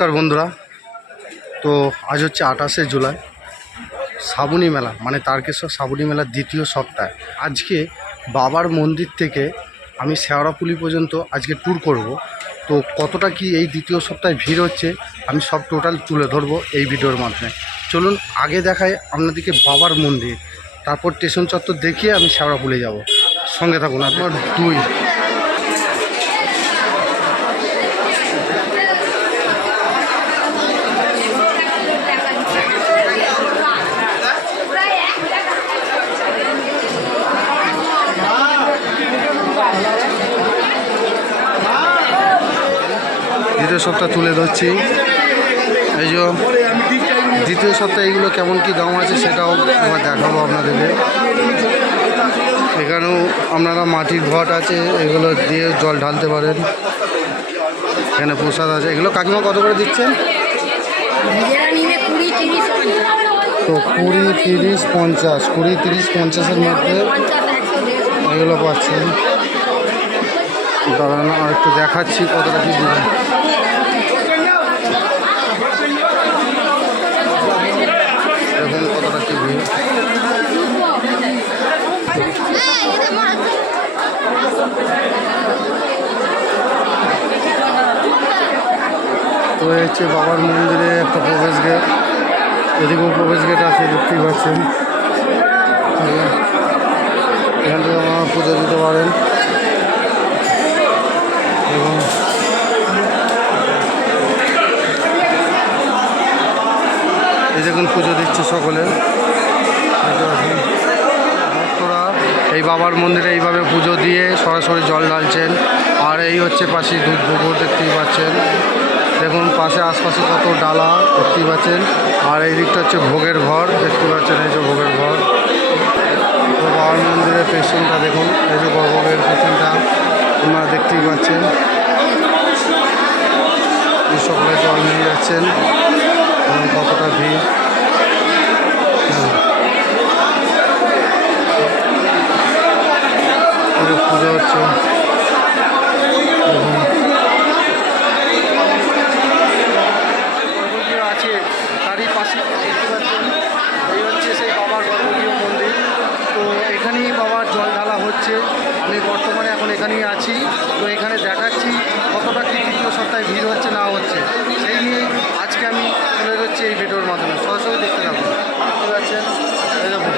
নমস্কার বন্ধুরা। তো আজ হচ্ছে আঠাশে জুলাই শ্রাবণী মেলা মানে তারকেশ্বর শ্রাবণী মেলার দ্বিতীয় সপ্তাহ। আজকে বাবার মন্দির থেকে আমি শেওড়াপুলি পর্যন্ত আজকে ট্যুর করব। তো কতটা কি এই দ্বিতীয় সপ্তাহে ভিড় হচ্ছে, আমি সব টোটাল তুলে ধরবো এই ভিডিওর মাধ্যমে। চলুন, আগে দেখাই আপনাদেরকে বাবার মন্দির। তারপর স্টেশন চত্বর দেখিয়ে আমি শেওড়াপুলি যাব। সঙ্গে থাকুন, আপনার দুই দ্বিতীয় সপ্তাহ তুলে ধরছি। এই যে দ্বিতীয় সপ্তাহে এইগুলো কেমন কি দাম আছে সেটাও আমার দেখাবো আপনাদেরকে। এখানেও আপনারা মাটির ঘট আছে এগুলো দিয়ে জল ঢালতে পারেন। এখানে প্রসাদ আছে। এগুলো কাকিমা কত করে দিচ্ছেন তো কুড়ি তিরিশ পঞ্চাশ কুড়ি তিরিশ পঞ্চাশের মধ্যে এগুলো পাচ্ছেন। দাঁড়ান আর একটু দেখাচ্ছি কতটা কি দিবেন দেখুন কতটা কি ভিড় তো হচ্ছে বাবার মন্দিরে একটা প্রবেশ গেট। এদিকেও প্রবেশ গেট আছে, দেখতেই পাচ্ছেন। এখান থেকে আপনারা পুজো দিতে পারেন। এবং এই দেখুন পুজো দিচ্ছে সকলে। ভক্তরা এই বাবার মন্দিরে এইভাবে পুজো দিয়ে সরাসরি জল ঢালছেন। আর এই হচ্ছে পাশে দুধ পুকুর, দেখতেই পাচ্ছেন। দেখুন, পাশে আশপাশে কত ডালা দেখতেই পাচ্ছেন। আর এই দিকটা হচ্ছে ভোগের ঘর, দেখতে পাচ্ছেন এই যে ভোগের ঘর। বাবার মন্দিরের পেছনটা দেখুন, এই যে গর্ভগের পেছনটা আপনারা দেখতেই পাচ্ছেন। সকলে জল নিয়ে যাচ্ছেন এবং কতটা ভিড়। এই পুজো হচ্ছে এবং গর্ভগৃহ আছে তারই পাশে দেখতে পাচ্ছেন এই হচ্ছে সেই বাবার গর্ভগৃহ মন্দির তো এখানেই বাবার জল ঢালা হচ্ছে আমি বর্তমানে এখন এখানেই আছি তো এখানে দেখাচ্ছি কতটা কি তৃতীয় সপ্তাহে ভিড় হচ্ছে না হচ্ছে সেই নিয়েই আজকে আমি তুলে ধরছি এই ভিডিওর মাধ্যমে সরাসরি দেখতে থাকুন দেখতে পাচ্ছেন এই দেখুন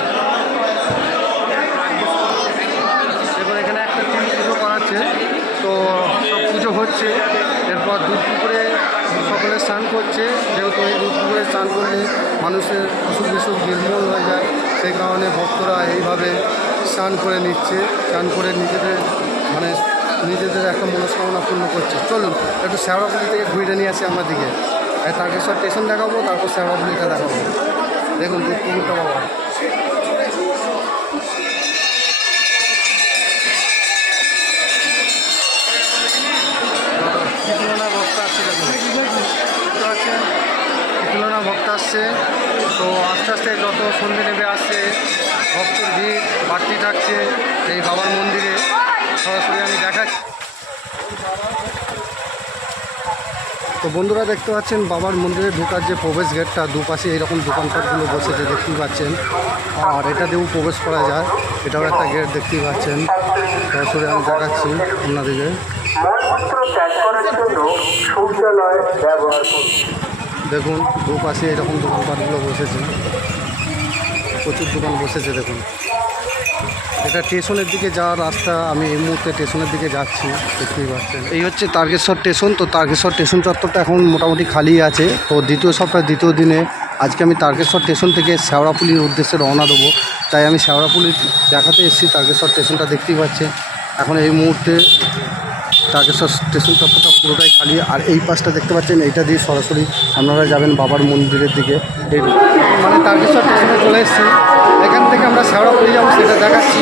দেখুন এখানে একটা টিম পুজো করাচ্ছে তো সব পুজো হচ্ছে, এরপর দুধ পুকুরে সকলে স্নান করছে, যেহেতু এই দুধ পুকুরে স্নান করলে মানুষের অসুখ বিসুখ নির্মূল হয়ে যায়, সেই কারণে ভক্তরা এইভাবে স্নান করে নিচ্ছে, স্নান করে নিজেদের মানে নিজেদের একটা মনস্কামনা পূর্ণ করছে। চলুন, একটু শ্যাওড়াপুলি থেকে ঘুরে নিয়ে আসি আমার দিকে। তারকেশ্বর স্টেশন দেখাবো, তারপর শ্যাওড়াপুলিটা দেখাবো। দেখুন, দুধ পুকুরটা বাবা। বাড়তি থাকছে এই বাবার মন্দিরে। সরাসরি আমি দেখাচ্ছি। তো বন্ধুরা দেখতে পাচ্ছেন, বাবার মন্দিরে ঢোকার যে প্রবেশ গেটটা, দুপাশে এইরকম দোকানপাটগুলো বসেছে, দেখতেই পাচ্ছেন। আর এটা দিয়েও প্রবেশ করা যায়, এটাও একটা গেট দেখতেই পাচ্ছেন। সরাসরি আমি দেখাচ্ছি আপনাদেরকে। দেখুন, দুপাশে এরকম দোকানপাটগুলো বসেছে। প্রচুর দোকান বসেছে, দেখুন। এটা স্টেশনের দিকে যাওয়ার রাস্তা, আমি এই মুহূর্তে স্টেশনের দিকে যাচ্ছি, দেখতেই পাচ্ছেন। এই হচ্ছে তারকেশ্বর স্টেশন, তো তারকেশ্বর স্টেশন চত্বরটা এখন মোটামুটি খালি আছে। তো দ্বিতীয় সপ্তাহ দ্বিতীয় দিনে আজকে আমি তারকেশ্বর স্টেশন থেকে শেওড়াপুলির উদ্দেশ্যে রওনা দেবো। তাই আমি শেওড়াপুলি দেখাতে এসেছি, তারকেশ্বর স্টেশনটা দেখতেই পাচ্ছেন। এখন এই মুহূর্তে তারকেশ্বর স্টেশন চত্বরটা পুরোটাই খালি, আর এই পাশটা দেখতে পাচ্ছেন, এইটা দিয়ে সরাসরি আপনারা যাবেন বাবার মন্দিরের দিকে। মানে তারকেশ্বর স্টেশনে চলে এসেছি। এখান থেকে আমরা শেওড়াপুরি যাব, সেটা দেখাচ্ছি।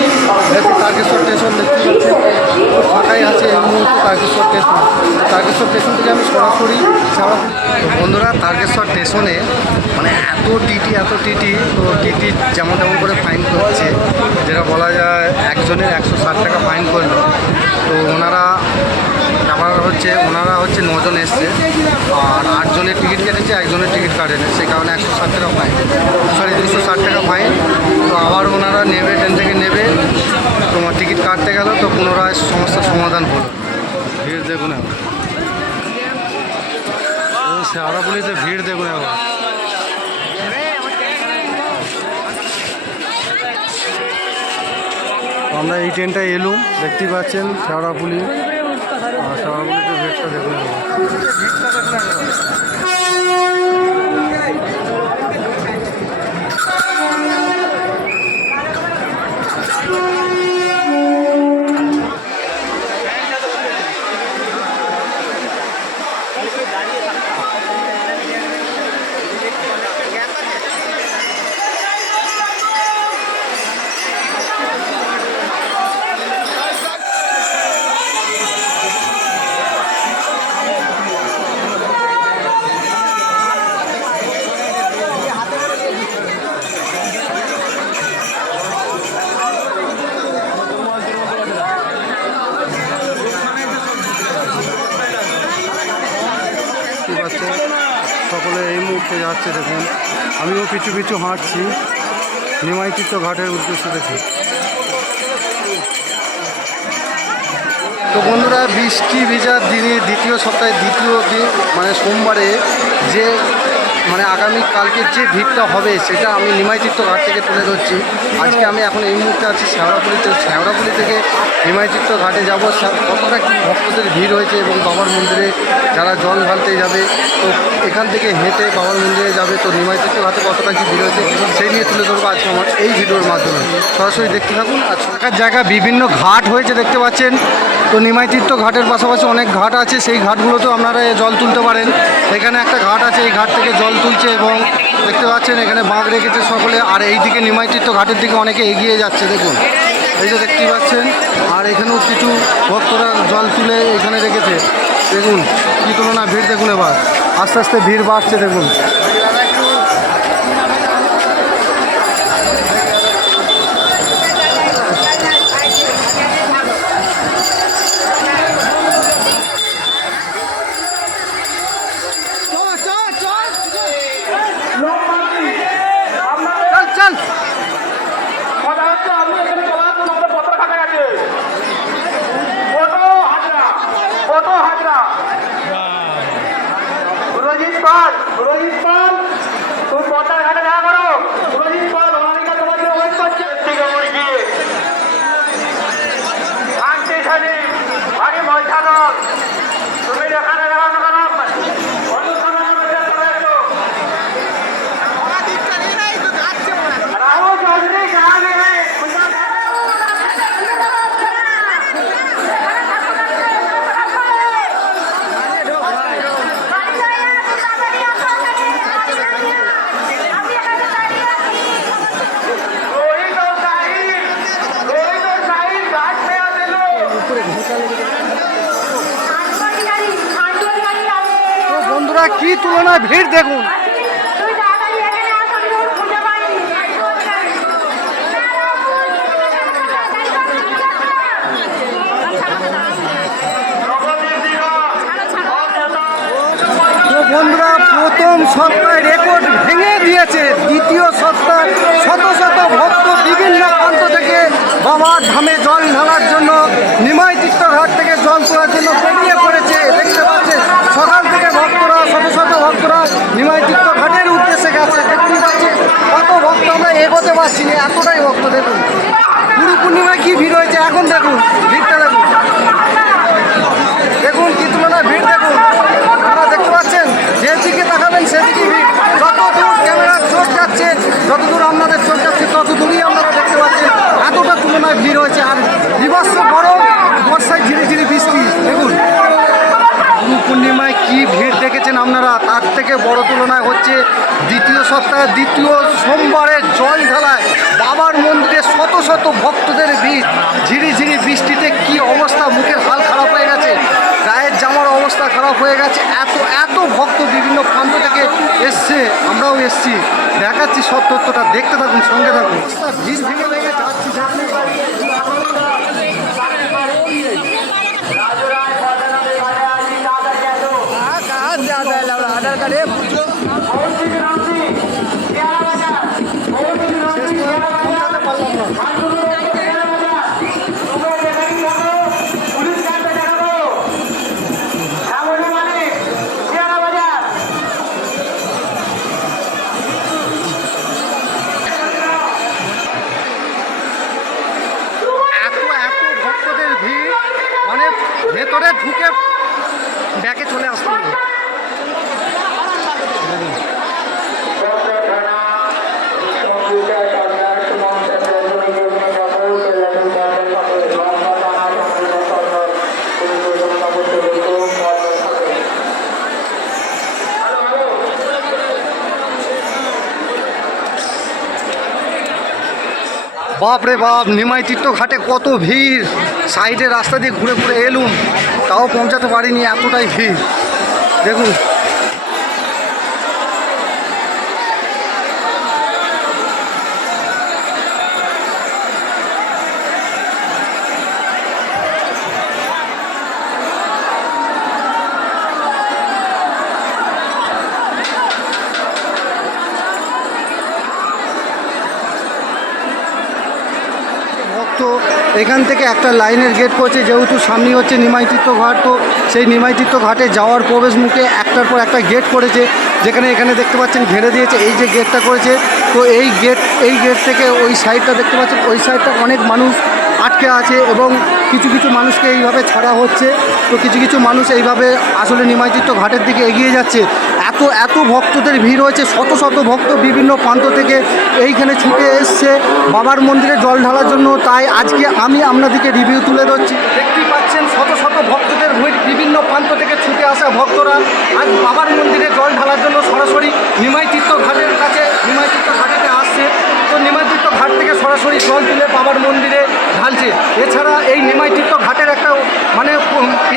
দেখি তারকেশ্বর স্টেশন দেখতে পাচ্ছি খুব ফাঁকাই আছে এই মুহূর্তে তারকেশ্বর স্টেশন তারকেশ্বর স্টেশন থেকে আমি সরাসরি শেওড়াপুরি তো বন্ধুরা, তারকেশ্বর স্টেশনে মানে এত টিটি এত টিটি তো টিটি যেমন তেমন করে ফাইন করছে। যেটা বলা যায় একজনের একশো ষাট টাকা ফাইন করল। তো ওনারা, ব্যাপার হচ্ছে ওনারা হচ্ছে নজন এসছে। আর আটজনের টিকিট কেটেছে, একজনের টিকিট কাটেনি। সে কারণে একশো ষাট টাকা ফাইন সরি দুশো ষাট টাকা ফাইন তো আবার ওনারা নেবে ট্রেন থেকে নেবে তোমার টিকিট কাটতে গেল তো পুনরায় সমস্যার সমাধান হলো ভিড় দেখুন এখন। শেওড়াপুলিতে ভিড় দেখুন এখন। আমরা এই ট্রেনটা এলুম দেখতে পাচ্ছেন শেওড়াপুলি আর শেওড়াপুলিতে ভিড়টা দেখুন ভিড়টা দেখতে আমিও হাঁটছি নিমাই হাঁটছি নিমাইচিত্ত ঘাটের উদ্দেশ্য দেখে। তো বন্ধুরা, বৃষ্টি ভিজার দিনে দ্বিতীয় সপ্তাহে, দ্বিতীয় দিন মানে সোমবারে যে মানে আগামী কালকের যে ভিড়টা হবে সেটা আমি নিমাইচিত্ত ঘাট থেকে তুলে ধরছি। আজকে আমি এখন এই মুহূর্তে আছি শ্যাওড়াপুলিতে শ্যাওড়াপুলি থেকে নিমাইচিত্ত ঘাটে যাব। কতটা কি ভক্তদের ভিড় হয়েছে এবং বাবার মন্দিরে যারা জল ঢালতে যাবে, তো এখান থেকে হেঁটে বাবার মন্দিরে যাবে, তো নিমাইচিত্ত ঘাটে কতটা কি ভিড় হয়েছে সেই নিয়ে তুলে ধরবো আজকে আমার এই ভিডিওর মাধ্যমে। সরাসরি দেখতে থাকুন। আর জায়গা বিভিন্ন ঘাট হয়েছে দেখতে পাচ্ছেন। তো নিমাইতীর্থ ঘাটের পাশাপাশি অনেক ঘাট আছে। সেই ঘাটগুলোতেও আপনারা জল তুলতে পারেন। এখানে একটা ঘাট আছে, এই ঘাট থেকে জল তুলছে এবং দেখতে পাচ্ছেন এখানে বাঁক রেখেছে সকলে। আর এই দিকে নিমাইতীর্থ ঘাটের দিকে অনেকে এগিয়ে যাচ্ছে, দেখুন। এই যে দেখতে পাচ্ছেন, আর এখানেও কিছু ভক্তরা জল তুলে এখানে রেখেছে। দেখুন, কী তুলনা ভিড়, দেখুন এবার। আস্তে আস্তে ভিড় বাড়ছে, দেখুন। তুলনায় ভিড় দেখুন। বন্ধুরা, প্রথম সপ্তাহে রেকর্ড ভেঙে দিয়েছে। দ্বিতীয় সপ্তাহে শত শত ভক্ত বিভিন্ন প্রান্ত থেকে বাবার ধামে জল ঢালার জন্য, নিমাই তীর্থঘাট থেকে জল তোলার জন্য বেরিয়ে পড়েছে দেখতে পাচ্ছেন সকাল থেকে ভক্তরা শত শত ভক্তরা নিমাই তীর্থঘাটের উদ্দেশ্যে গেছে। দেখুন যাচ্ছে কত ভক্ত আমরা এগোতে পারছি না, এতটাই ভক্ত দেখুন। গুরু পূর্ণিমায় কি ভিড় হয়েছে, এখন দেখুন, ভিড়টা দেখুন দেখুন কি তুলনায় ভিড় দেখুন আপনারা দেখতে পাচ্ছেন যেদিকে তাকাবেন সেদিকে ভিড় যত দূর ক্যামেরার চোখ যাচ্ছে যত দূর আপনাদের চোখ যাচ্ছে তত দূরই আপনারা দেখতে পাচ্ছেন এতটা তুলনায় ভিড় হয়েছে আর বিভৎস গরম বর্ষায় ঝিরি ঝিরি বৃষ্টি দেখুন গুরু পূর্ণিমায় কি ভিড় দেখেছেন আপনারা তার থেকে বড় তুলনায় হচ্ছে দ্বিতীয় সপ্তাহে দ্বিতীয় সোমবারে জল ঢালায় বাবার মন্দিরে শত শত ভক্তদের ভিড়। ঝিরি ঝিরি বৃষ্টিতে কি অবস্থা? মুখের হাল খারাপ হয়ে গেছে। গায়ের জামার অবস্থা খারাপ হয়ে গেছে। এত এত ভক্ত বিভিন্ন প্রান্ত থেকে এসছে। আমরাও এসছি। দেখাচ্ছি সব তথ্যটা। দেখতে থাকুন, সঙ্গে থাকুন। ভিড় ভেঙে বাপ রে বাপ, নিমাই ঘাটে কত ভিড়। সাইডে রাস্তা দিয়ে ঘুরে ঘুরে এলুম, তাও পৌঁছাতে পারিনি, এতটাই ভিড়। দেখুন ভক্ত এখান থেকে একটা লাইনের গেট করেছে যেহেতু সামনে হচ্ছে নিমাইতীর্থ ঘাট, তো সেই নিমাইতীর্থ ঘাটে যাওয়ার প্রবেশ মুখে একটার পর একটা গেট করেছে যেখানে এখানে দেখতে পাচ্ছেন ঘেরে দিয়েছে, এই যে গেটটা করেছে, তো এই গেট এই গেট থেকে ওই সাইডটা দেখতে পাচ্ছেন, ওই সাইডটা অনেক মানুষ আটকে আছে এবং কিছু কিছু মানুষকে এইভাবে ছাড়া হচ্ছে, তো কিছু কিছু মানুষ এইভাবে আসলে নিমাইতীর্থ ঘাটের দিকে এগিয়ে যাচ্ছে। এত এত ভক্তদের ভিড় হয়েছে শত শত ভক্ত বিভিন্ন প্রান্ত থেকে এইখানে ছুটে এসছে। বাবার মন্দিরে জল ঢালার জন্য, তাই আজকে আমি আপনাদেরকে রিভিউ তুলে ধরছি। দেখতেই পাচ্ছেন, শত শত ভক্তদের ভিড়, বিভিন্ন প্রান্ত থেকে ছুটে আসা ভক্তরা আজ বাবার মন্দিরে জল ঢালার জন্য সরাসরি নিমাইতীর্থ ঘাটের কাছে নিমাইতীর্থ ঘাটেতে আসছে। তো নিমাইতীর্থ ঘাট থেকে সরাসরি জল তুলে বাবার মন্দিরে ঢালছে। এছাড়া এই নিমাইতীর্থ ঘাটের একটা মানে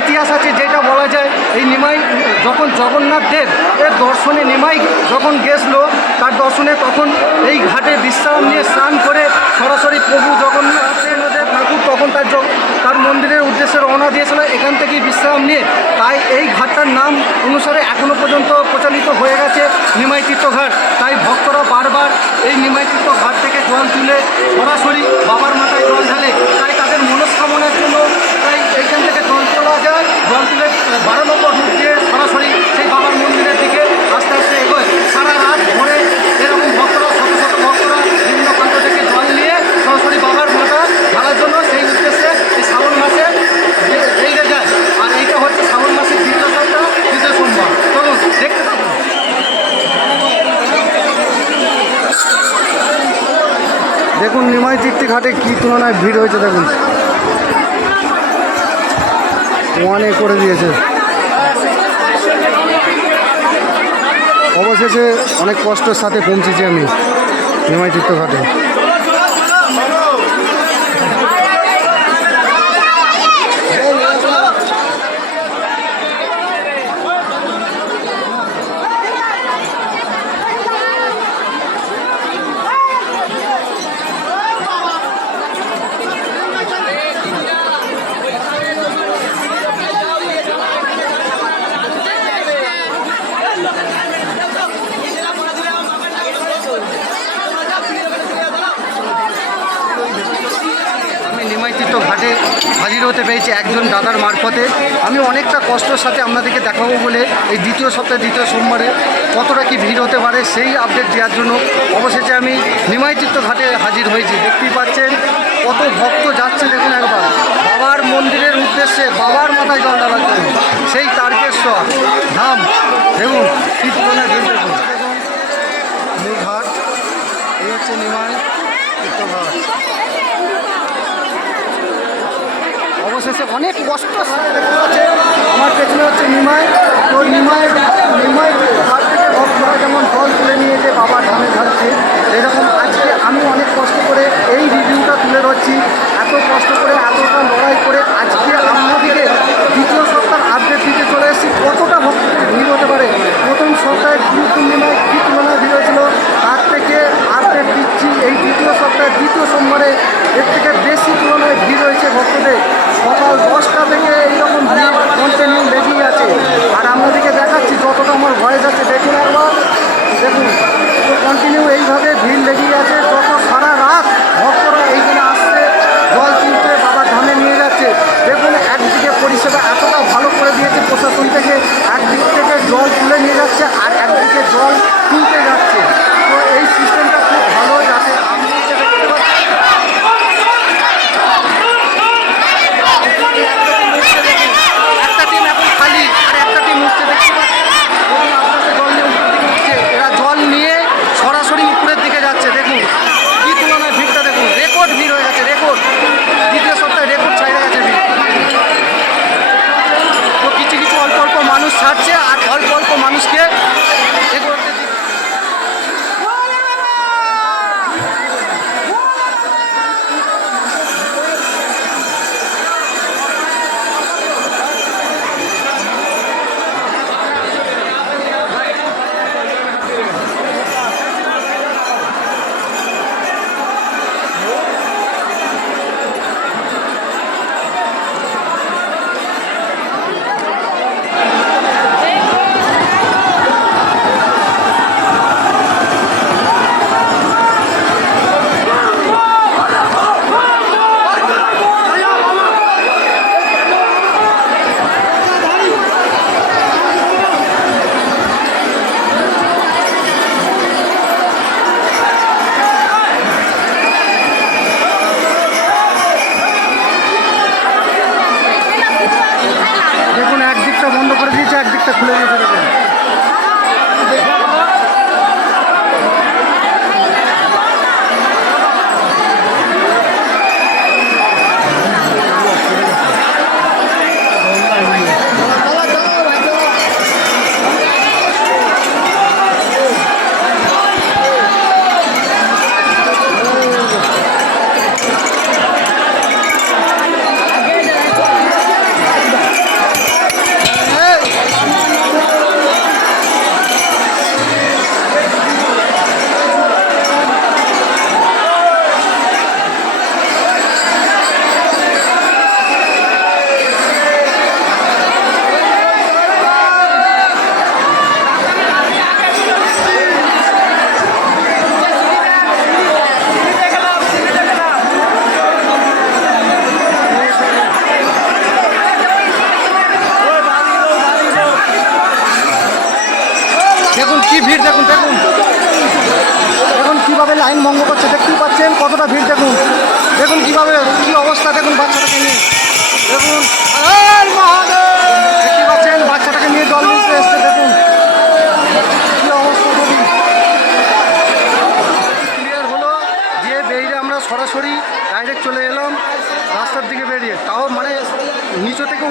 ইতিহাস আছে যেটা বলা যায় এই নিমাই যখন জগন্নাথ দেব এর দর্শনে নিমাই, যখন গেছলো, তার দর্শনে তখন এই ঘাটে বিশ্রাম নিয়ে স্নান করে সরাসরি প্রভু জগন্নাথের ঠাকুর তখন তার তার মন্দিরের উদ্দেশ্যে রওনা দিয়েছিল, এখান থেকেই বিশ্রাম নিয়ে। তাই এই ঘাটটার নাম অনুসারে এখনও পর্যন্ত প্রচালিত হয়ে গেছে নিমাইতীর্থ ঘাট তাই ভক্তরা বারবার এই নিমাইতীর্থ ঘাট থেকে জল তুলে সরাসরি বাবার মাথায় জল ঢালে। তাই তাদের মনস্কামনার জন্য তাই এইখান থেকে জল তোলা যায়। জল তুলে সরাসরি সেই বাবার মন্দিরের দিকে আস্তে আস্তে এগোয়। সারা রাত এরকম বিভিন্ন থেকে জল নিয়ে সরাসরি বাবার মাথা জন্য সেই উদ্দেশ্যে এই শ্রাবণ মাসে যায়। আর এইটা হচ্ছে শ্রাবণ দেখুন, নিমাই তীর্থি ঘাটে কী তুলনায় ভিড় হয়েছে, দেখুন। ওয়ানে করে দিয়েছে। অবশেষে অনেক কষ্টের সাথে পৌঁছেছি আমি নিমাই তীর্থ ঘাটে আমি নিমাইতীর্থ ঘাটে হতে একজন দাদার মারফতে। আমি অনেকটা কষ্টের সাথে আপনাদেরকে দেখাবো বলে এই দ্বিতীয় সপ্তাহে, দ্বিতীয় সোমবারে কতটা কি ভিড় হতে পারে সেই আপডেট দেওয়ার জন্য অবশেষে আমি নিমাইতীর্থ ঘাটে হাজির হয়েছি। দেখতেই পাচ্ছেন কত ভক্ত যাচ্ছে দেখুন একবার। বাবার মন্দিরের উদ্দেশ্যে বাবার মাথায় জল জন্য। সেই তারকেশ্বর। ধাম। দেখুন, কি দেখুন দেখুন মূল ঘাট এই হচ্ছে নিমাই তীর্থ ঘাট অবশেষে অনেক কষ্ট পাচ্ছেন আমার পেছনে হচ্ছে নিমাই। তো নিমাই নিমাই থেকে ভক্তরা যেমন জল তুলে নিয়ে যে বাবা ধামে ঢালছে এরকম আজকে আমি অনেক কষ্ট করে এই রিভিউটা তুলে ধরছি। এত কষ্ট করে, এতটা লড়াই করে আজকে আপনাদেরকে দ্বিতীয় সপ্তাহ আপডেট দিতে চলে এসেছি। কতটা ভক্তদের ভিড় হতে পারে? প্রথম সপ্তাহে গুরু পূর্ণিমায় কী তুলনায় ভিড় হয়েছিল? তার দিচ্ছি এই দ্বিতীয় সপ্তাহে, দ্বিতীয় সোমবারে এর থেকে বেশি তুলনায় ভিড় হয়েছে ভক্তদের। সকাল দশটা থেকে এইরকম কন্টিনিউ লেগেই আছে। আর আপনাদেরকে দেখাচ্ছি, যতটা আমার ভয়েস আছে, দেখুন একবার। দেখুন, তো কন্টিনিউ এইভাবে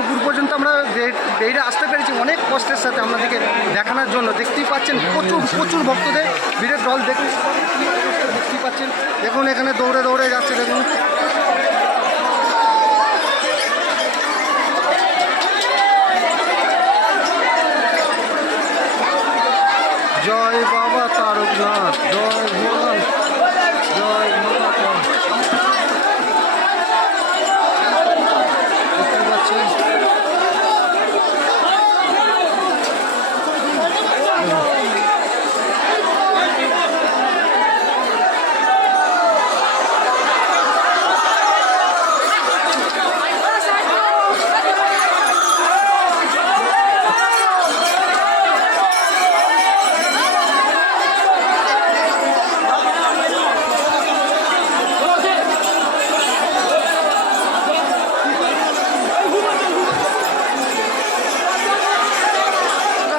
উপর পর্যন্ত আমরা বে- বেরিয়ে আসতে পেরেছি। অনেক কষ্টের সাথে আপনাদেরকে দেখানোর জন্য। দেখতেই পাচ্ছেন, প্রচুর প্রচুর ভক্তদের ভিড়ের দল দেখুন দেখতেই পাচ্ছেন। দেখুন, এখানে দৌড়ে দৌড়ে যাচ্ছে, দেখুন জয় বাবা তারকনাথ জয় ভগবান জয় মাতা দেখতে পাচ্ছেন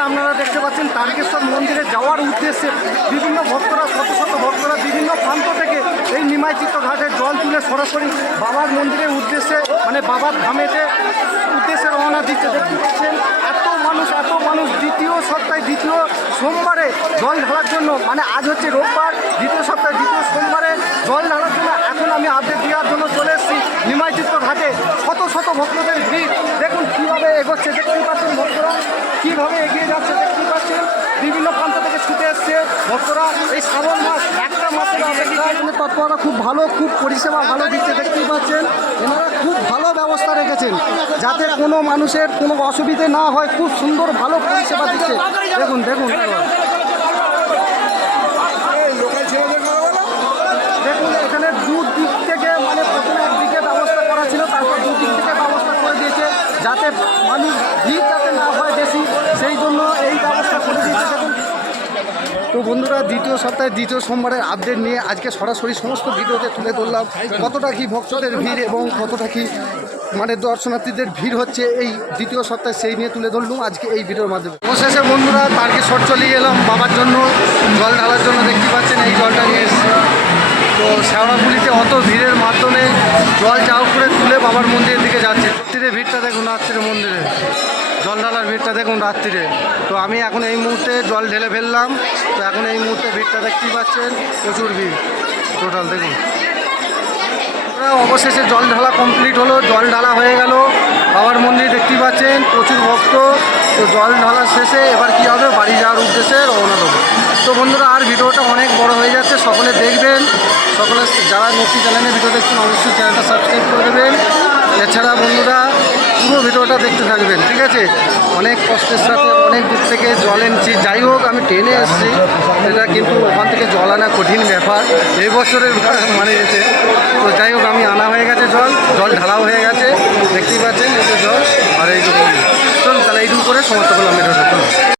আপনারা দেখতে পাচ্ছেন তারকেশ্বর মন্দিরে যাওয়ার উদ্দেশ্যে বিভিন্ন ভক্তরা শত শত ভক্তরা বিভিন্ন প্রান্ত থেকে এই নিমাইচিত্ত ঘাটে জল তুলে সরাসরি বাবার মন্দিরের উদ্দেশ্যে মানে বাবার ধামেতে উদ্দেশ্যে রওনা দিচ্ছে। দেখতে পাচ্ছেন এত মানুষ এত মানুষ, দ্বিতীয় সপ্তাহে, দ্বিতীয় সোমবারে জল ঢালার জন্য মানে আজ হচ্ছে রোববার, দ্বিতীয় সপ্তাহে, দ্বিতীয় সোমবারে জল ঢালার জন্য এখন আমি আপডেট দেওয়ার জন্য চলে এসেছি নিমাইচিত্ত ঘাটে। শত শত ভক্তদের ভিড়। দেখুন কীভাবে এগোচ্ছে দেখতেই পাচ্ছেন ভক্তরা কীভাবে এগিয়ে যাচ্ছে বিভিন্ন প্রান্ত থেকে ছুটে এসছে ভক্তরা। এই শ্রাবণ মাস একটা মাসের অপেক্ষায় তৎপরতা খুব ভালো, খুব পরিষেবা ভালো দিচ্ছে, দেখতেই পাচ্ছেন। এনারা খুব ভালো ব্যবস্থা রেখেছেন, যাতে কোনো মানুষের কোনো অসুবিধে না হয়, খুব সুন্দর ভালো পরিষেবা দিচ্ছে। দেখুন দেখুন এখানে দু দিক থেকে মানে প্রথমে একদিকে ব্যবস্থা করা ছিল তারপর দুদিক থেকে ব্যবস্থা করে দিয়েছে যাতে মানুষ ভিড় যাতে না হয় বেশি সেই জন্য এই ব্যবস্থা করে দিয়েছে দেখুন তো বন্ধুরা, দ্বিতীয় সপ্তাহে, দ্বিতীয় সোমবারের আপডেট নিয়ে আজকে সরাসরি সমস্ত ভিডিওতে তুলে ধরলাম। কতটা কি ভক্তদের ভিড় এবং কতটা কি মানে দর্শনার্থীদের ভিড় হচ্ছে এই দ্বিতীয় সপ্তাহে সেই নিয়ে তুলে ধরলুম আজকে এই ভিডিওর মাধ্যমে। অবশেষে বন্ধুরা তারকে শট চলিয়ে এলাম বাবার জন্য। জল ঢালার জন্য দেখতে পাচ্ছেন, এই জলটা নিয়ে এসেছি। তো শ্যাওড়াপুলিতে অত ভিড়ের মাধ্যমে জল চাও করে তুলে বাবার মন্দিরের দিকে যাচ্ছে। ভিড়টা দেখুন, রাত্রিরে মন্দিরে। জল ঢালার ভিড়টা দেখুন রাত্রিরে। তো আমি এখন এই মুহূর্তে জল ঢেলে ফেললাম। তো এখন এই মুহূর্তে ভিড়টা দেখতেই পাচ্ছেন, প্রচুর ভিড়। টোটাল দেখুন। অবশেষে জল ঢালা কমপ্লিট হলো জল ঢালা হয়ে গেল। বাবার মন্দির দেখতেই পাচ্ছেন, প্রচুর ভক্ত। তো জল ঢালা শেষে এবার কি হবে? বাড়ি যাওয়ার উদ্দেশ্যে রওনা দেবো। তো বন্ধুরা, আর ভিডিওটা অনেক বড় হয়ে যাচ্ছে, সকলে দেখবেন। সকলে যারা নতুন চ্যানেলে ভিডিও দেখছেন, অবশ্যই চ্যানেলটা সাবস্ক্রাইব করে দেবেন। এছাড়া বন্ধুরা পুরো ভিডিওটা দেখতে থাকবেন, ঠিক আছে? অনেক কষ্টের সাথে অনেক দূর থেকে জল এনেছি। যাই হোক, আমি ট্রেনে এসেছি। এটা কিন্তু ওখান থেকে জল আনা কঠিন ব্যাপার। এই বছরের মানে এসে তো যাই হোক, আমি আনা হয়ে গেছে জল। জল ঢালাও হয়ে গেছে। দেখতেই পাচ্ছেন, এই জল। আর এই যে চলুন, তাহলে এইটুকু করে সমস্ত করলাম এটা